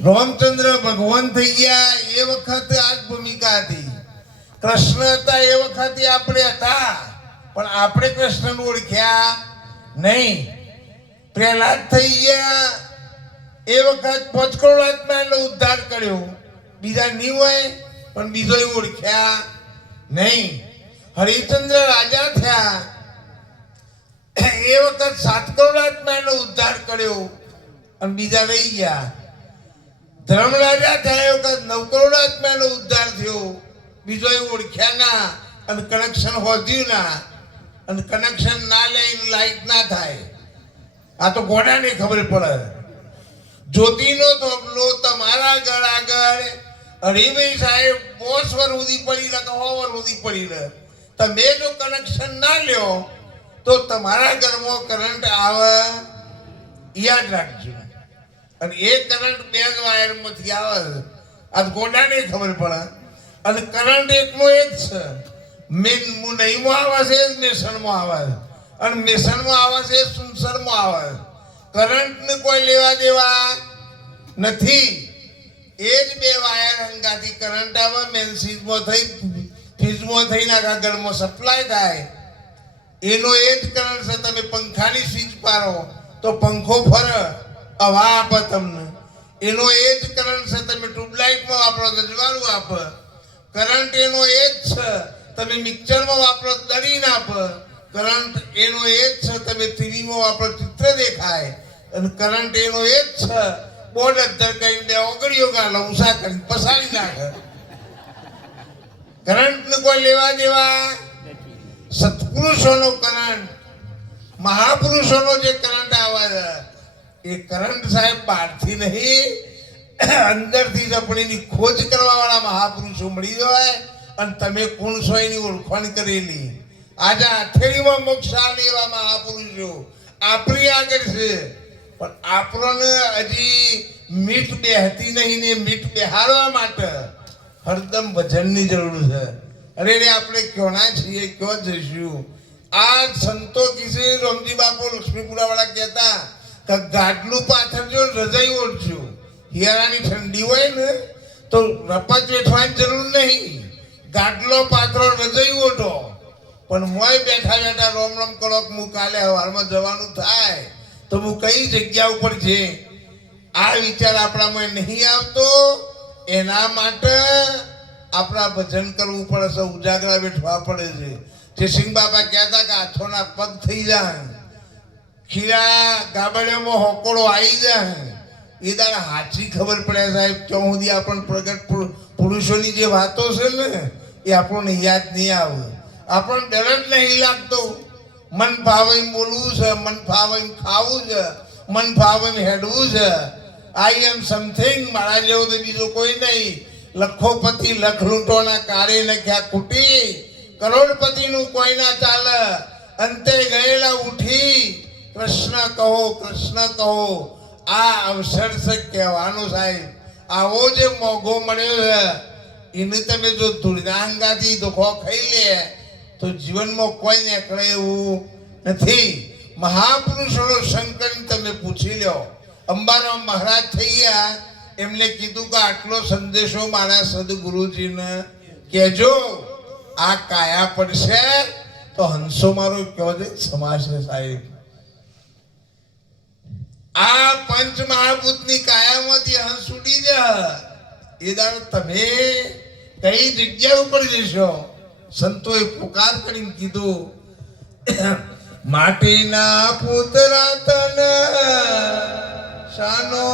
રામચંદ્ર ભગવાન થઈ ગયા એ વખતે આ જ ભૂમિકા હતી. કૃષ્ણ હતા એ વખતે આપણે હતા, પણ આપણે કૃષ્ણને ઓળખ્યા નહીં. પ્રહલાદ થઈ ગયા એ વખત 5 કરોડ આત્માનો ઉદ્ધાર કર્યો. બીજા નહીં હોય પણ બીજો ઓળખ્યા નહીં. હરિચંદ્ર રાજા થયા એ વખત 7 કરોડ આત્માનો ઉદ્ધાર કર્યો અને બીજા રહી ગયા. ધર્મરાજા થયા એ વખત 9 કરોડ આત્માનો ઉદ્ધાર થયો, બીજો ઓળખ્યા ના અને કનેક્શન હોદ્યું ના. અને કનેક્શન ના લઈને લાઈટ ના થાય. આ તો ઘોડાને ખબર પડે. જ્યોતિનો થોભલો તમારા ઘર આગળ હરિભાઈ સાહેબ 5 વર્ષ સુધી પડી રહે, 100 વર્ષ સુધી પડી રહે. તમે જો કનેક્શન ના લ્યો તો તમારા ઘરમાં કરંટ આવે, યાદ રાખજો. અને એ કરંટ 2 જ વાયરમાંથી આવે. આ ગોડાને ખબર પડે. અને કરંટ એકનો એક છે. મુંબઈમાં આવે છે, મેસણમાં આવે, અને મેસણમાં આવે છે, સુનસરમાં આવે. કરંટને કોઈ લેવા દેવા નથી. એ જ 2 વાયર હંગાથી કરંટ આવે. મેન સ્વિચમાં થઈ, ફ્રીજમાં થઈને આખા ઘરમાં સપ્લાય થાય. એનો એ જ કરંટ છે. તમે પંખાની સ્વિચ પાડો તો પંખો ફરે, હવા આપે તમને. એનો એ જ કરંટ છે. તમે ટ્યુબલાઇટમાં વાપરો તો જ્વાળું આપે. કરંટ એનો એ જ છે. તમે મિક્સરમાં વાપરો દળીને આપે. કરંટ એનો એ જ છે. તમે ટીવીમાં વાપરો ચિત્ર દેખાય. અને કરંટ એનો એ જ છે. બોર્ડ અધર કરીને 2 ઓગળીઓ ગાળો ઊંસા કરીને પસાડી નાખે. કરંટને કોઈ લેવા દેવા. સત્પુરુષોનો કરંટ, મહાપુરુષોનો જે કરંટ આવે એ કરંટ સાહેબ બહારથી નહીં, અંદરથી જ આપણીની ખોજ કરવા વાળા મહાપુરુષો મળી જાય. અને તમે કોણ છો એની ઓળખાણ કરેલી. આજે આઠેડીમાં મોક્ષ આલે એવા મહાપુરુષો આપણી આગળ છે. પણ આપણને હજી મીઠ બેહતી નહીં ને મીઠ બેહારવા માટે હરદમ ભજનની જરૂર છે. અરે રે આપણે ક્યોના છીએ, ક્યો જઈશું. આ સંતો કિસે રામજી બાપુ લક્ષ્મીપુરા વાળા કહેતા કે ગાડલું પાથરજો, રજાઈ ઓઢજો. હિયારાની ઠંડી હોય ને તો રપત વેઠવાની જરૂર નહીં. ગાડલો પાથરો, રજાઈ ઓઢો. પણ મોય બેઠા બેઠા રોમ રોમ કરો કે હું કાલે હવારમાં જવાનું થાય તો હું કઈ જગ્યા ઉપર છે, આ વિચાર આપણામાં નહીં આવતો. એના માટે આપણા ભજન કરવું પડે છે, ઉજાગરા બેઠવા પડે છે. જયસિંહ બાબા કહેતા કે હાથોના પગ થઈ જાય, ખીરા ગાબડિયામાં હોકોળો આવી જાય. એ દાડા સાચી ખબર પડે સાહેબ. ક્યાં સુધી આપણને પ્રગટ પુરુષોની જે વાતો છે ને એ આપણને યાદ નહીં આવે. આપણને ડર જ નહીં લાગતો. મન ભાવે બોલવું છે, મન ભાવે ખાવું છે, મન ભાવે હેડવું છે. આઈ એમ સમથિંગ. મારા જેવો તો બીજો કોઈ નહીં. લખોપતિ લખ લૂંટોના કાળે લખ્યા કુટી, કરોડપતિનું કોઈ ના ચાલે. અંતે ગયેલા ઉઠી કૃષ્ણ કહો, કૃષ્ણ કહો. આ અવસર છે કહેવાનું સાહેબ. આવો જે મોઘો મળ્યો છે એને તમે જો ધૂળનાંગાથી દુખો ખાઈ લે તો જીવનમાં કોઈ નીકળે એવું નથી. મહાપુરુષોનો સંકલ્પ તમે પૂછી લો. અંબારામ મહારાજ થઈ ગયા, એમને કીધું કે આટલો સંદેશો મારા સદગુરુજીને કહેજો. આ કાયા પડશે તો હંસો મારો કયો છે સમાજ છે સાહેબ. આ પંચ મહાભૂતની કાયામાંથી હંસ ઉડી જાય એ દાડો તમે કઈ જગ્યા ઉપર જશો. સંતોએ પુકાર કરીને કીધું, માટીના પુતળા તને શાનો